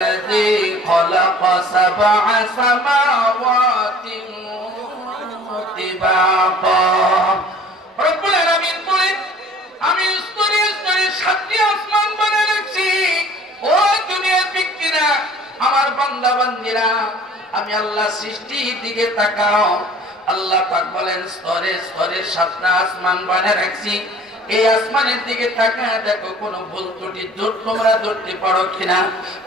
الذي خلق سبع سماوات طباقا রব্বুল আলামিন বলেন আমি স্তরে স্তরে সাতটি আসমান বানিয়ে রেখেছি। ও দুনিয়ার ব্যক্তিরা, আমার বান্দা বান্দীরা, আমি আল্লাহ সৃষ্টির দিকে তাকাও। আল্লাহ পাক বলেন স্তরে স্তরে সাতটা আসমান বানিয়ে রাখছি। এই আসমানের দিকে তাকায় দেখো কোন ভুল ত্রুটি তোমরা ধরতে পারো কিনা।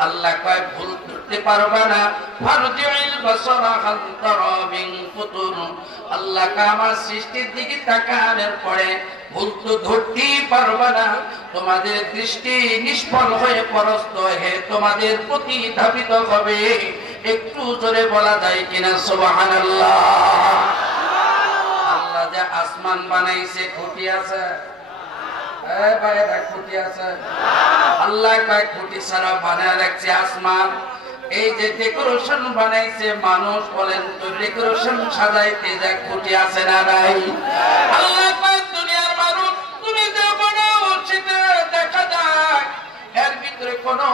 আল্লাহ কয় ভুল ধরতে পারবা না। ফারজিউল বাসারা হাল তারা মিন ফুতুর। আল্লাহ কয় আমার সৃষ্টির দিকে তাকানোর পরে ভুল তো ধরতেই পারবা না। তোমাদের দৃষ্টি নিষ্ফল হয়ে পরস্ত হয়ে তোমাদের প্রতি ধাবিত হবে। একটু জোরে বলা যায় কিনা সুবহানাল্লাহ। আল্লাহ যে আসমান বানাইছে খুঁটি আছে? আল্লাহ কয় খুঁটি ছাড়া বানায় রাখছে আসমান। এই যে ডেকোরেশন বানাইছে মানুষ, বলেন তো ডেকোরেশন সাজাইতে যে খুঁটি আছে না নাই? আল্লাহ কয় দুনিয়ার মানুষ তুমি যে বানাও সেটা দেখা যায়, এর ভিতরে কোনো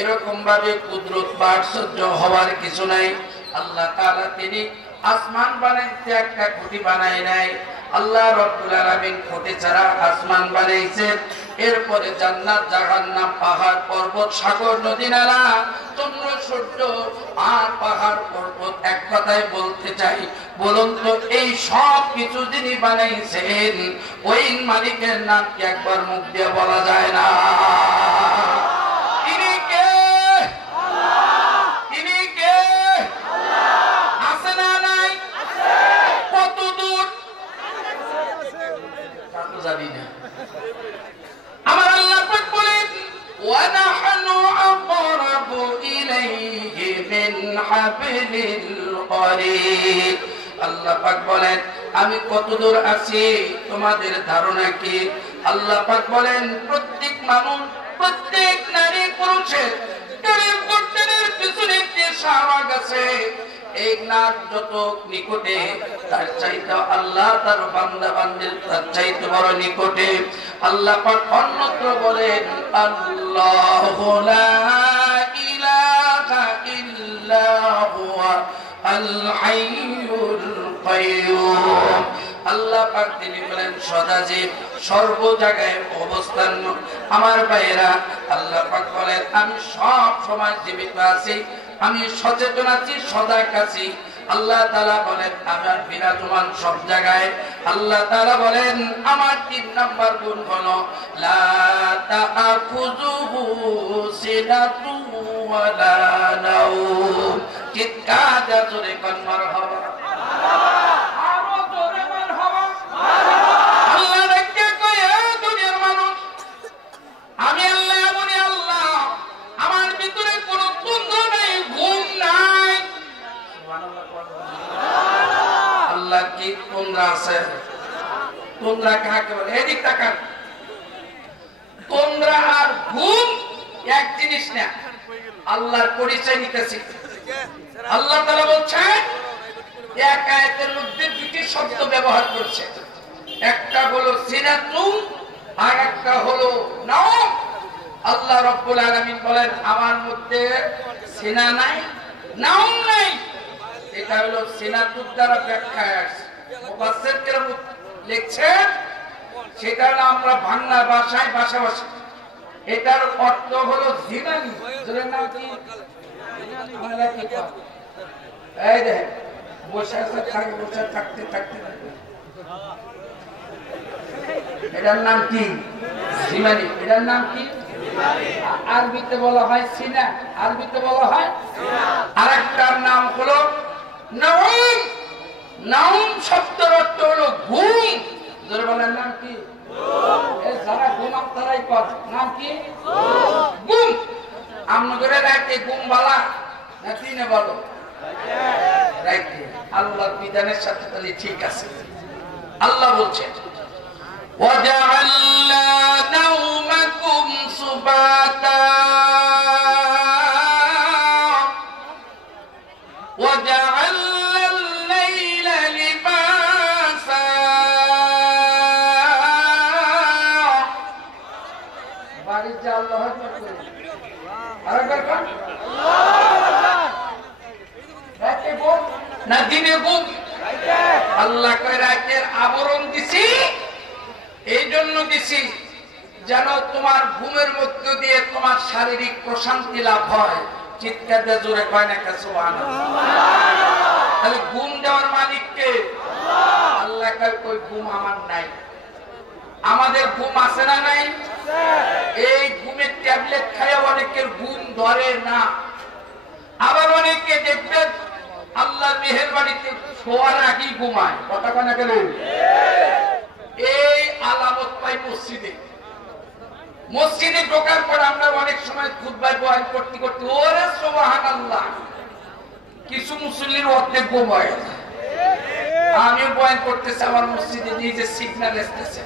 এরকম ভাবে কুদরত বা আশ্চর্য হওয়ার কিছু নাই। আল্লাহ তাআলা তিনি আসমান বানাইতে একটা খুঁটি বানায় নাই। আল্লাহ রাব্বুল আলামিন খুঁটি ছাড়া আসমান বানাইছেন। এরপরে জান্নাত জাহান্নাম পাহাড় পর্বত সাগর নদী নালা চন্দ্র সূর্য আর পাহাড় পর্বত, এক কথায় বলতে চাই বলুন তো এই সব কিছু যিনি বানাইছেন ওই মালিকের নাম কি একবার মুখ দিয়ে বলা যায় না? আমার আল্লাহ পাক বলেন ওয়া নাহনু আকরাবু ইলাইহি মিন হাবলিল ওয়ারিদ। আল্লাহ পাক বলেন আমি কত দূর আছি তোমাদের ধারণা কি? আল্লাহ পাক বলেন প্রত্যেক মানুষ, প্রত্যেক নারী পুরুষের গায়ের গঠনের পিছনে যে শাহওয়াত আছে, এক নাক যত নিকটে তার চাইতে আল্লাহ তার বান্দা বান্দির তার চাইতে বড় নিকটে। আল্লাহ পাক অন্যত্র বলেন আল্লাহু লা ইলাহা ইল্লা হুয়া আল হাইয়ুল কাইয়্যুম। আল্লাহ পাক তিনি বলেন সদাজীব, সর্ব জায়গায় অবস্থান। আমার ভাইয়েরা, আল্লাহ পাক বলেন আমি সব সময় জীবিত আছি, আমি সচেতন আছি, সজাগ আছি। আল্লাহ তাআলা বলেন আমার বিরাজমান সব জায়গায়। আল্লাহ তাআলা বলেন আমার ৩ নাম্বার গুণ হলো লা তাআখুযুহু সিনাতু ওয়া লা নাওম। চিৎকার জোরে কোন মারহাবা, আরো জোরে মারহাবা। আল্লাহ দেখতে কয় দুনিয়ার মানুষ আমি আল্লাহ বলি আল্লাহ আমার ভিতরে কোনো তন্দ্রা নাই, ঘুম নাই। আল্লাহ কি তন্দ্রা আছে? তন্দ্রা কাকে বলে? এদিক তাকান। তন্দ্রা আর ঘুম এক জিনিস না। আল্লাহর পরিচয় নিতেছি। আল্লাহ তাআলা বলছেন এক আয়াতের মধ্যে দুটি শব্দ ব্যবহার করছে, একটা হলো সিনাতুম আর একটা হলো নাওম। আল্লাহ রাব্বুল আলামিন বলেন আমার মধ্যে সিনা নাই, নাওম নাই। এটা হলো সিনাতুর দ্বারা ব্যাখ্যায় আসছে। মুফাসসির কেরাম লিখছেন সেটা হলো আমরা বাংলা ভাষায় ভাষাভাষী, এটার অর্থ হলো জিনানি। যার নাম কি? আমরা কি কয়? এই দেখেন বসে থাকতে এটার নাম কি? জিমানি। এটার নাম কি? আরবিতে বলা হয় সিনা, আরবিতে বলা হয় সিনা। আরেকটার নাম হলো নাওম। নাওম শব্দের অর্থ হলো ঘুম। যারা বলেন নাম কি? ঘুম। এই যারা ঘুম তারাই কর নাম কি? ঘুম। আমরা করে রাইতে ঘুম বালা না দিনে বলো রাইতে। আল্লাহর বিধানের সাথে তাহলে ঠিক আছে। আল্লাহ বলছেন وَجَعَلْنَا نَوْمَكُمْ سُبَاتًا وَجَعَلْنَا اللَّيْلَ لِبَاسًا। বাড়িতে আল্লাহ দিছি যেন তোমার ঘুমের মধ্য দিয়ে তোমার শারীরিক প্রশান্তি লাভ হয়। চিৎকার দিয়ে জোরে কয় না কে সুবহানাল্লাহ। তাহলে ঘুম দেওয়ার মালিক কে? আল্লাহ কয় কই ঘুম আমার নাই। আমাদের ঘুম আছে না নাই? এই ঘুমের ট্যাবলেট খাইয়া অনেকের ঘুম ধরে না। আবার অনেকে দেখবেন আল্লাহর মেহেরবানিতে শোয়ার আগেই ঘুমায়। কথা কয় না কেন? এই আলামত পাই মসজিদে। মসজিদে ঢোকার পর আমরা অনেক সময় খুতবায় বয়ান করতে করতে ওরে সুবহানাল্লাহ, কিছু মুসল্লির অর্ধেক ঘুম হয়ে যায়। আমিও বয়ান করতেছি, আমার মসজিদে নিজে সিগন্যাল আসতেছে,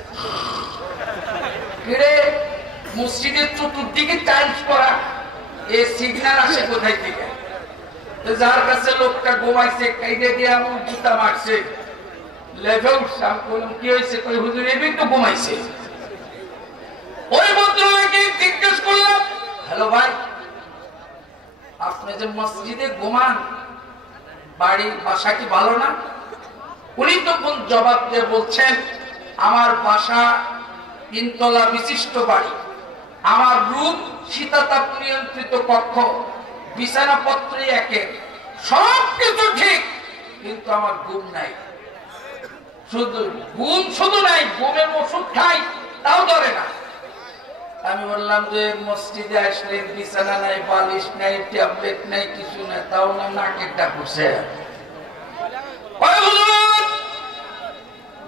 মসজিদের চতুর্দিকে টাইলস করা, এই সিগন্যাল আসে কোথায় থেকে? যার কাছে লোকটা ঘুমাইছে কাইদে দিয়ে এমন জুতা মারছে, লেভে উঠছে। আমি বললাম কি হয়েছে? কই হুজুর এমনি তো ঘুমাইছে। ওই ভদ্রলোককে জিজ্ঞেস করলাম, হ্যালো ভাই, আপনি যে মসজিদে ঘুমান, বাড়ি বাসা কি ভালো না? উনি তখন জবাব দিয়ে বলছেন, আমার বাসা তিনতলা বিশিষ্ট বাড়ি, আমার রূপ শীতাতাপ নিয়ন্ত্রিত কক্ষ, বিছানাপত্র একের, সবকিছু ঠিক, কিন্তু আমার ঘুম নাই। শুধু নাই, ঘুমের ওষুধ খাই তাও ধরে না। আমি বললাম যে মসজিদে আসলে বিছানা নাই, বালিশ নাই, ট্যাবলেট নাই, কিছু নাই, তাও না নাকের ডাক উঠছে।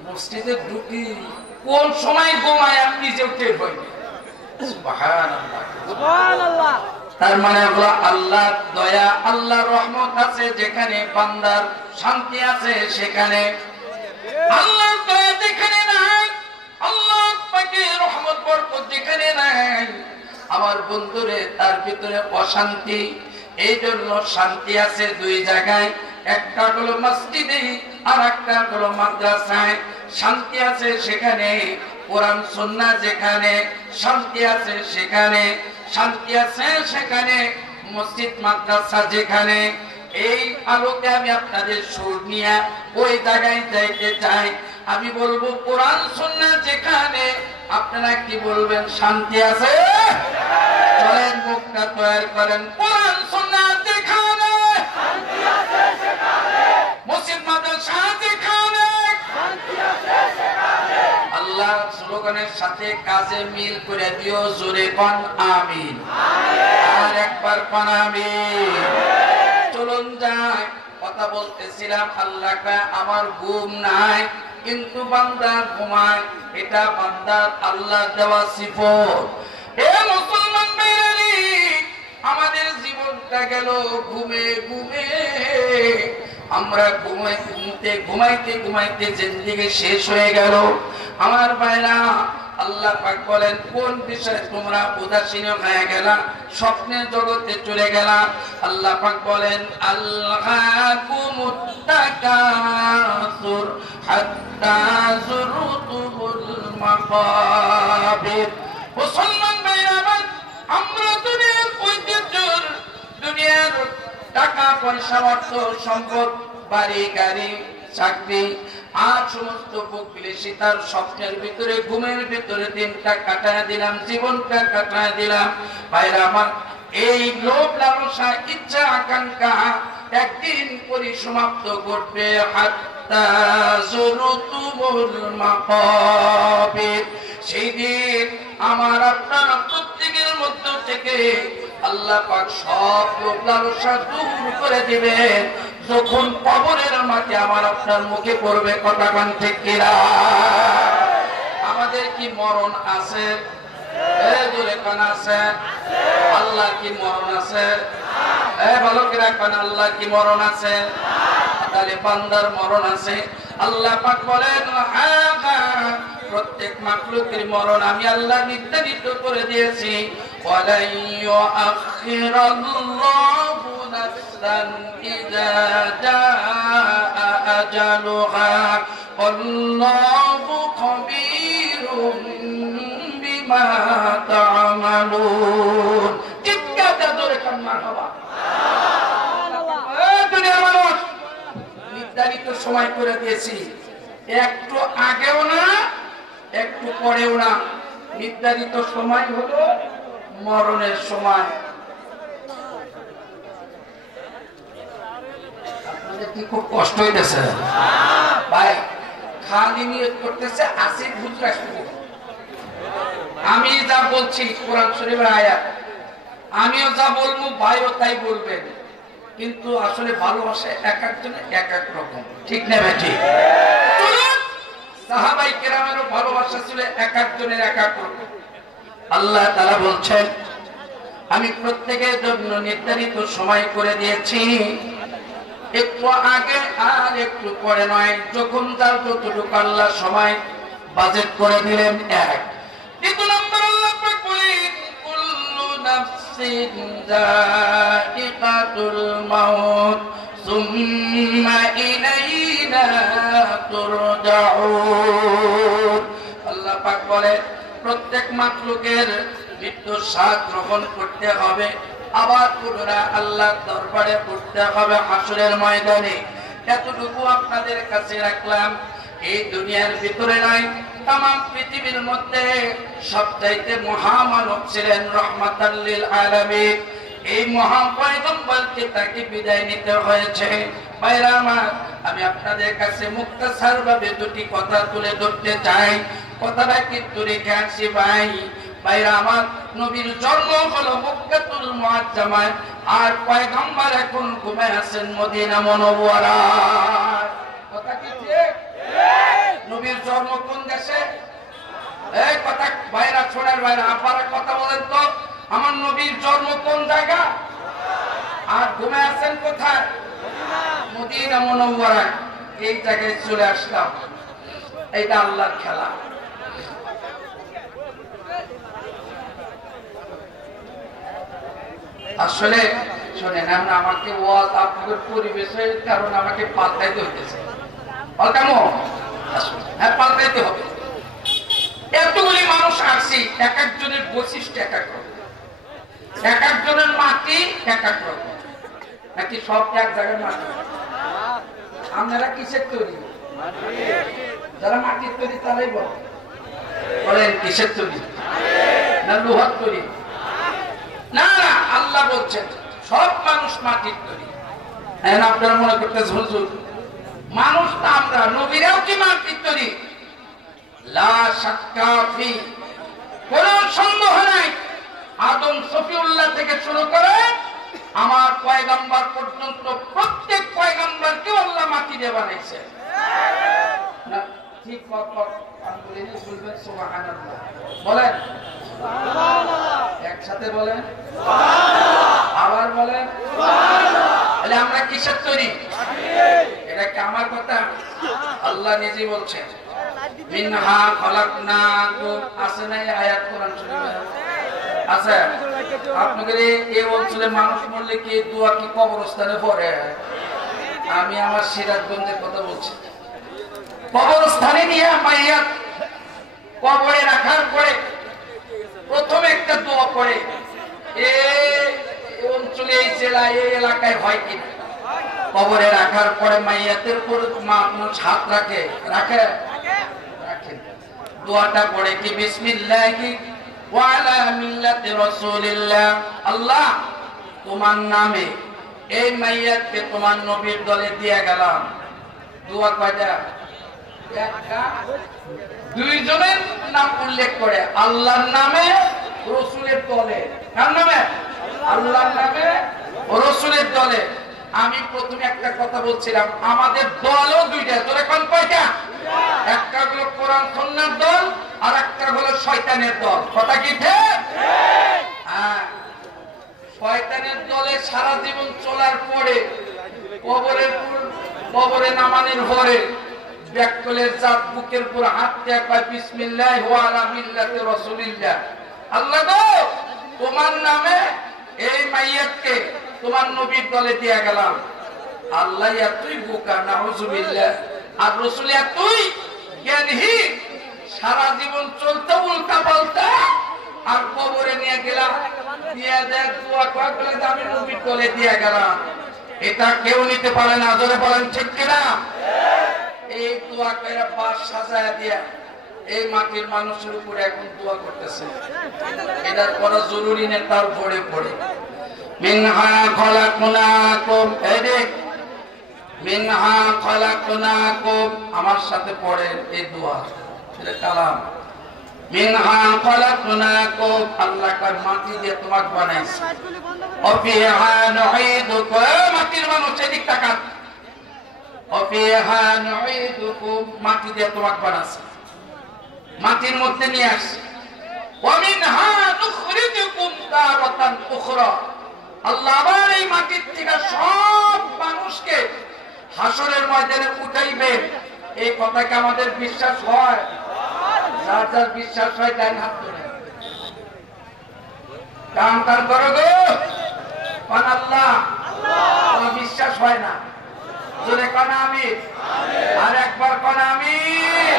মসজিদে ঢুকি কোন সময় ঘুমায় আমি নিজেও টের পাই না। সুবহানাল্লাহ, সুবহানাল্লাহ। তার মানে হলো আল্লাহর দয়া, আল্লাহর রহমত আছে যেখানে, বান্দার শান্তি আছে সেখানে। আল্লাহর দয়া যেখানে নাই, আল্লাহ পাকের রহমত বরকত যেখানে নাই, আমার বন্ধুরে তার ভিতরে অশান্তি। এই জন্য শান্তি আছে দুই জায়গায়, একটা হলো মসজিদে আর একটা হলো মাদ্রাসায়। শান্তি আছে সেখানে, কোরআন সুন্নাহ যেখানে, শান্তি আছে সেখানে, শান্তি আছে সেখানে, মসজিদ মাদ্রাসা যেখানে। এই আলোকে আমি আপনাদের সুর নিয়ে ওই জায়গায় যাইতে চাই। আমি বলবো কোরআন সুন্নাহ যেখানে, আপনারা কি বলবেন? শান্তি আছে। চলেন মুখটা তৈরি করেন, কোরআন সুন্নাহ যেখানে, শান্তি আছে সেখানে, মসজিদ মাদ্রাসা যেখানে, শান্তি আছে সেখানে। আল্লাহ স্লোগানের সাথে কাজে মিল করে দিও, জোরে কোন আমিন। আর একবার কোন আমিন। চলুন যাই, কথা বলতেছিলাম, আল্লাহ কয় আমার ঘুম নাই, কিন্তু বান্দা ঘুমায়, এটা বান্দার আল্লাহ দেওয়া সিফত। এ মুসলমান ভাইরা, আমাদের জীবনটা গেল ঘুমে ঘুমে। আমরা ঘুমাইতে ঘুমাইতে জিন্দেগি শেষ হয়ে গেল। আমার ভাইরা, আল্লাহ পাক বলেন কোন বিষয়ে তোমরা উদাসীন হয়ে গেলা, স্বপ্নের জগতে চলে গেলা। আল্লাহ পাক বলেন আল্লাহকুমুত তাকাসুর হাত্তা যুরতুমুল মাকাবির। মুসলমান ভাইরা, আমরা দুনিয়ার ঐতিহ্যর, দুনিয়ার টাকা পয়সা, অর্থ সম্পদ, বাড়ি গাড়ি, চাকরি আর সমস্ত বিলাসিতার স্বপ্নের ভিতরে, ঘুমের ভিতরে দিনটা কাটায় দিলাম, জীবনটা কাটায় দিলাম। ভাইরা আমার, এই লোভ লালসা, ইচ্ছা আকাঙ্ক্ষা একদিন পরিসমাপ্ত করবে। হাত্তা যুরতুমুল মাকাবির। সেই দিন আমার আপনার প্রত্যেকের মধ্য থেকে আল্লাহ পাক সব লোভ লালসা দূর করে দিবেন, যখন কবরের মাটি আমার আপনার মুখে পড়বে। কথা কোন ঠিক কিনা? আমাদের কি মরণ আছে? আছে। আল্লাহ কি মরণ আছে? ভালো করে কোন আল্লাহ কি মরণ আছে? তাহলে বান্দার মরণ আছে। আল্লাহ পাক বলেন হ্যাঁ, প্রত্যেক মাখলুকের মরণ আমি আল্লাহ নির্ধারিত করে দিয়েছি। ওয়ালা ইউআখিরাল্লাহু নাফসান ইযা জাআ আজালুহা আল্লাহু খাবীরুম বিমা তা'মালুন। চিৎকার করে মারহাবা। দুনিয়ার মানুষ নির্ধারিত সময় করে দিয়েছি, একটু আগেও না একটু পরেও না, নির্ধারিত সময় হলো মরণের সময়। আপনাদের কি খুব কষ্ট হইতেছে ভাই? খালি নিয়ত করতেছে আসিফ হুজুর আসবে। আমি যা বলছি কোরআন শরীফের আয়াত, আমিও যা বলবো ভাইও তাই বলবেন, কিন্তু আসলে ভালোবাসা এক একজনের এক এক রকম, ঠিক না ভাই? ঠিক। সাহাবাই কেরামেরও ভালোবাসা ছিল এক একজনের এক এক রকম। আল্লাহ তাআলা বলছেন, আমি প্রত্যেকের জন্য নির্ধারিত সময় করে দিয়েছি, একটু আগে আর একটু পরে নয়, যখন যার যতটুকু আল্লাহ সময় বাজেট করে দিলেন। এক। দ্বিতীয় নম্বর আল্লাহ পাক বলেন, কুল্লু নাফসিন যায়িকাতুল মাউত সুম্মা ইলাইনা তুরজাউন। আল্লাহ পাক বলেন, প্রত্যেক মাখলুকের মৃত্যুর স্বাদ গ্রহণ করতে হবে, আবার পুনরায় আল্লাহর দরবারে উঠতে হবে হাসরের ময়দানে। এতটুকু আপনাদের কাছে রাখলাম। এই দুনিয়ার ভিতরে নাই, তামাম পৃথিবীর মধ্যে সবচাইতে মহামানব ছিলেন রহমাতাল লিল আলামিন। এই মহা পয়গম্বরকে তাকে বিদায় নিতে হয়েছে। ভাইরা আমার, আমি আপনাদের কাছে মুক্তাসার ভাবে দুটি কথা তুলে ধরতে চাই। কথাটা কিন্তু রেখে আসি ভাই। ভাইরা আমার, নবীর জন্ম হলো মক্কাতুল মুআজ্জামায়, আর পয়গম্বর এখন ঘুমায় আছেন মদিনা মুনাওয়ারায়। কথা কি ঠিক? নবীর জন্ম কোন দেশে? এই কথা ভাইরা, ছোড়ার ভাইরা, আপনারা কথা বলেন তো, আমার নবীর জন্ম কোন জায়গা আর ঘুমায় আছেন কোথায়? মদিনা মুনাওয়ারায়। এই জায়গায় চলে আসলাম। এটা আল্লাহর খেলা। আসলে শোনেন, আমরা আমাকে ওয়াজ আপনাদের পরিবেশের কারণে আমাকে পাল্টাইতে হইতেছে। হ্যাঁ, পাল্টাইতে হবে। এতগুলি মানুষ আসছি, এক একজনের বৈশিষ্ট্য এক এক রকম, এক একজনের মাটি এক এক রকম। নাকি সব এক জায়গায় মাটি? আপনারা কিসের তৈরি? যারা মাটির তৈরি তারাই বলেন কিসের তৈরি? না লোহার তৈরি? না না, আল্লাহ বলছেন সব মানুষ মাটির তৈরি। আপনারা মনে করতে ঝুলঝুল মানুষ তো আমরা, নবীরাও কি মাটির তৈরি? লা শাক্কা ফি, কোনো সন্দেহ নাই। আদম শফিউল্লাহ থেকে শুরু করে আমার পয়গম্বর পর্যন্ত প্রত্যেক পয়গম্বরকে আল্লাহ মাটি দিয়ে বানাইছে। না ঠিক কথা বলবেন সুবহানাল্লাহ, বলেন একসাথে বলেন, আবার বলেন। তাহলে আমরা কিসের তৈরি? এটা কি আমার কথা? আল্লাহ নিজে বলছেন, মিনহা খলাকনাকুম। আছে না এই আয়াত কোরআন শরীফে? আছে। আপনাদের এই অঞ্চলে মানুষ মরলে কি দোয়া কি কবরস্থানে পড়ে? আমি আমার সিরাজগঞ্জের কথা বলছি। কবরস্থানে নিয়ে মাইয়াত কবরে রাখার পরে প্রথমে একটা দোয়া পড়ে। এই অঞ্চলে, এই জেলায়, এই এলাকায় হয় কি কবরে রাখার পরে মাইয়াতের উপর মানুষ হাত রাখে, রাখে রাখে। দোয়াটা পড়ে কি, বিসমিল্লাহি ওয়া আলা মিল্লাতি রাসূলিল্লাহ। আল্লাহ, তোমার নামে এই মাইয়াতকে তোমার নবীর দলে দিয়ে গেলাম। দোয়া কয়টা? একটা। দুইজনের নাম উল্লেখ করে, আল্লাহর নামে, রাসূলের দলে। কার নামে? আল্লাহর নামে, রাসূলের দলে। আমি প্রথমে একটা কথা বলছিলাম, আমাদের দলও দুইটা। তোরা কোন কয়টা? একটা হলো কোরআন সুন্নাহর দল, আর একটা হলো শয়তানের দল। কথা কি ঠিক? হ্যাঁ, শয়তানের দলে সারা জীবন চলার পরে কবরে নামানোর পরে ব্যাকলের জাত বুকের উপর হাত দিয়ে কয়, বিসমিল্লাহি ওয়া আলা মিল্লাতি রাসূলিল্লাহ। আল্লাহ গো, তোমার নামে এই মাইয়াতকে তোমার নবীর দলে দিয়ে গেলাম। আল্লাহ এতই বোকা, নাউজুবিল্লাহ। আর রাসূল এতই জ্ঞানহীন, সারা জীবন চলতে উল্টা পাল্টা, আর কবরে নিয়ে গেলাম, দিয়ে দেয় দোয়া করে আমি নবীর দলে দিয়ে গেলাম। এটা কেউ নিতে পারে না। জোরে বলেন ঠিক কিনা? এই দোয়া করে বাস সাজায় দিয়া এই মাটির মানুষের উপরে এখন দোয়া করতেছে, এটা করা জরুরি না, তার পড়ে পড়ে মিনহা খলাকনাকুম, মিনহা খলাকনাকুম, আমার সাথে পড়েন এই দোয়া, এটা কালাম। মিনহা খলাকনাকুম, আল্লাহ কার মাটি দিয়ে তোমাকে বানাইছে, ওয়াফিহা নুঈদুকুম, মাটির মানুষ এদিক তাকান, ওয়াফিহা নুঈদুকুম, মাটি দিয়ে তোমাকে বানাইছে, মাটির মধ্যে নিয়ে আসছে, ওয়া মিনহা নুখরিজুকুম তারাতান উখরা, আল্লাহ আবার এই মাটির থেকে সব মানুষকে হাসরের ময়দানে উঠাইবেন। এই কথাকে আমাদের বিশ্বাস হয়? যার যার বিশ্বাস হয় তাই হাত ধরে কাম কার করো গো, কোন আল্লাহ, আমার বিশ্বাস হয় না, জোরে কোন আমিন, আর একবার কোন আমিন।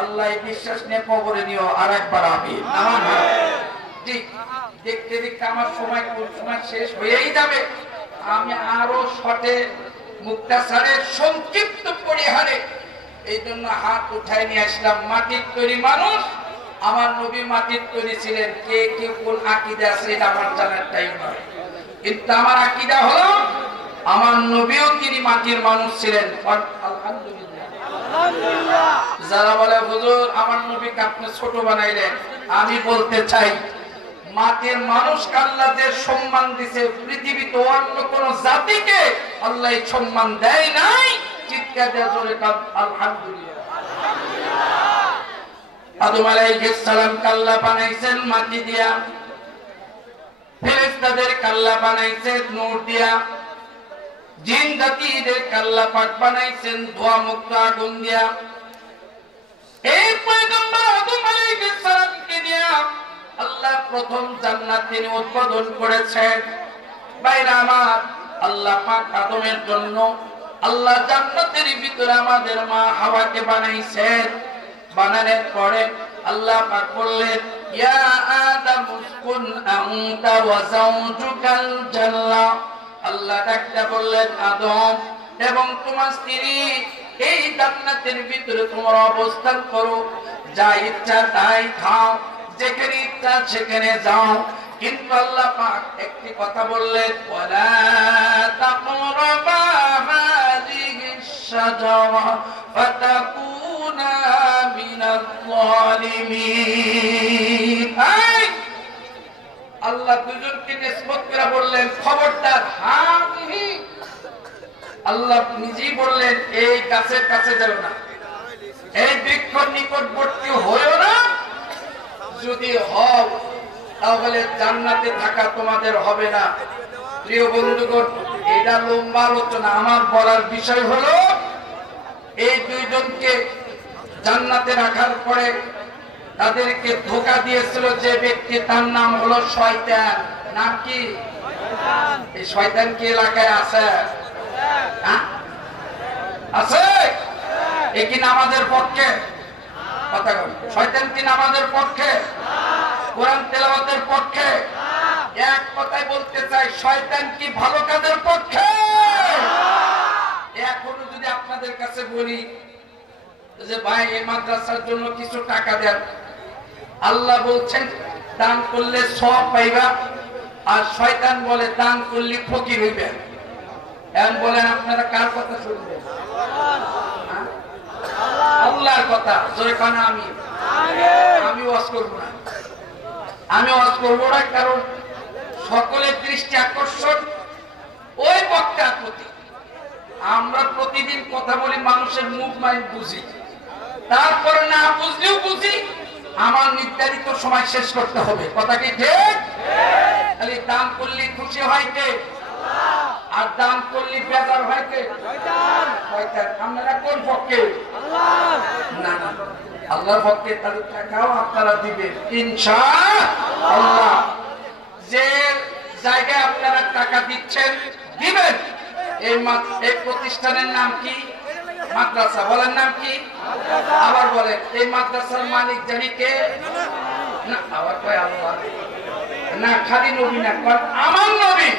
আল্লাহ বিশ্বাস নিয়ে কবরে নিও, আর একবার আমিন। আমার ঠিক দেখতে দেখতে আমার সময় কোন সময় শেষ হয়েই যাবে, আমি আরো শর্টে মুক্তাসারের সংক্ষিপ্ত পরিহারে এই জন্য হাত উঠায় নিয়ে আসলাম। মাটির তৈরি মানুষ, আমার নবী মাটির তৈরি ছিলেন, কে কে কোন আকীদা আছে এটা আমার জানার টাইম নয়, কিন্তু আমার আকীদা হলো আমার নবীও তিনি মাটির মানুষ ছিলেন। আলহামদুলিল্লাহ। যারা বলে হুজুর আমার নবীকে আপনি ছোট বানাইলেন, আমি বলতে চাই মাটির মানুষকে আল্লাহ যে সম্মান দিয়েছে পৃথিবীতে অন্য কোন জাতিকে আল্লাহ সম্মান দেয় নাই। চিৎকার দিয়ে জোরে কান আলহামদুলিল্লাহ। আদম আলাইহিস সালাম আল্লাহ বানাইছেন মাটি দিয়া, ফেরেশতাদের আল্লাহ বানাইছেন নূর দিয়া, জিন জাতিদের আল্লাহ পাক বানাইছেন ধোঁয়া মুক্ত আগুন দিয়া। এই পয়গম্বর আদম আলাইহিস সালামকে দিয়া আল্লাহ প্রথম জান্নাত তিনি উদ্বোধন করেছেন। ভাইরা আমার, আল্লাহ পাক আদমের জন্য আল্লাহ জান্নাতের ভিতরে আমাদের মা হাওয়াকে বানাইছেন। বানানোর পরে আল্লাহ পাক বললেন, ইয়া আদম উসকুন আনতা ওয়া যাওজুকাল জান্নাহ। আল্লাহ ডাকতে বললেন, আদম এবং তোমার স্ত্রী এই জান্নাতের ভিতরে তোমরা অবস্থান করো, যা ইচ্ছা তাই খাও, যেখানে ইচ্ছা সেখানে যাও। কিন্তু আল্লাহ পাক একটি কথা বললেন, ওয়ালা তাকরাবা হাযিহিশ শাজারা ফাতাকুনা মিনাল যালিমিন। আল্লাহ দুজনকে নিসবত করে বললেন, খবরদার হাযিহি, আল্লাহ নিজেই বললেন এই গাছের কাছে যাও না, এই বৃক্ষের নিকটবর্তী হয়ো না, যদি হও তাহলে জান্নাতে থাকা তোমাদের হবে না। প্রিয় বন্ধুগণ, এটা লম্বা আলোচনা, আমার বলার বিষয় হলো এই দুইজনকে জান্নাতে রাখার পরে তাদেরকে ধোঁকা দিয়েছিল যে ব্যক্তি, তার নাম হলো শয়তান। নাম কি? এই শয়তান কি এলাকায় আছে? আছে? এ কি নামাজের পক্ষে? কথা বল। শয়তান কি নামাজের পক্ষে? কোরআন তেলাওয়াতের পক্ষে? এক কথায় বলতে চাই, শয়তান কি ভালো কাজের পক্ষে? এখনো যদি আপনাদের কাছে বলি যে ভাই এই মাদ্রাসার জন্য কিছু টাকা দেন, আল্লাহ বলছেন দান করলে সওয়াব পাইবা, আর শয়তান বলে দান করলে ফকির হইবেন। এখন বলেন আপনারা কার কথা শুনবেন? আল্লাহর কথা। জোরে কান আমিন। আমি ওয়াজ করব না, আমি ওয়াজ করব না, কারণ সকলের দৃষ্টি আকর্ষণ ওই বক্তার প্রতি। আমরা প্রতিদিন কথা বলি, মানুষের মুখ মাইন্ড বুঝি, তারপরে না বুঝলেও বুঝি, আমার নির্ধারিত সময় শেষ করতে হবে। কথা কি ঠিক? খালি দান করলে খুশি হয় কে? আর দান করলে বেজার হয় কে? শয়তান। আপনারা কোন পক্ষে? না না, আল্লাহর পক্ষে। তাহলে টাকাও আপনারা দিবেন ইনশাআল্লাহ। যে জায়গায় আপনারা টাকা দিচ্ছেন দিবেন। এই প্রতিষ্ঠানের নাম কি? মাদ্রাসা। বলেন নাম কি? আবার বলেন। এই মাদ্রাসার মালিক জানি কে? না, আবার কয় আল্লাহ। না, খালি নবী না, আমার নবী।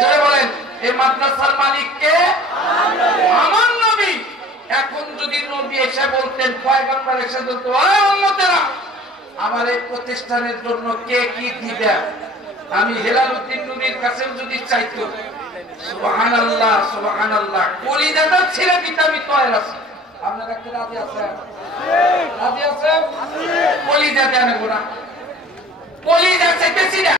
যারা বলেন এই মাদ্রাসার মালিক কে? আমার নবী। এখন যদি নবী এসে বলতেন, পয়গম্বর এসে বলতো, ও উম্মতেরা, আমার এই প্রতিষ্ঠানের জন্য কে কি দিবে, আমি হেলালউদ্দিন নূরীর কাছে যদি চাইতো, সুবহানাল্লাহ সুবহানাল্লাহ, কলিজাটা ছেড়ে দিতে আমি তৈরি আছি। আপনারা কি রাজি আছেন? রাজি আছেন? কলিজা দেন গোনা, কলিজা চেপেছি না।